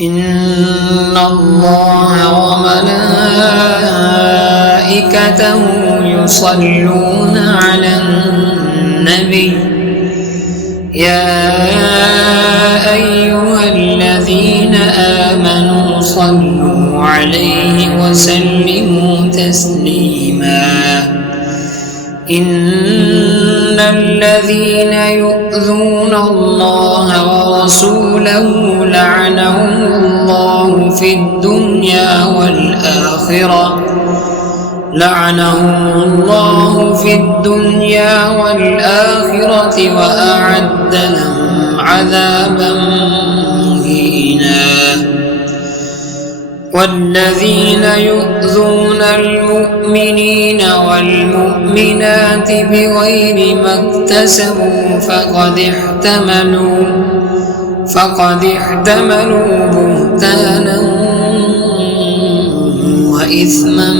إن الله وملائكته يصلون على النبي يا أيها الذين آمنوا صلوا عليه وسلموا تسليما إن الذين يؤذون الله ورسوله لعنهم الله في الدنيا والآخرة وأعد لهم عذابا مهينا والذين يؤذون المؤمنين والمؤمنات بغير ما اكتسبوا فقد احتملوا بهتانا وإثما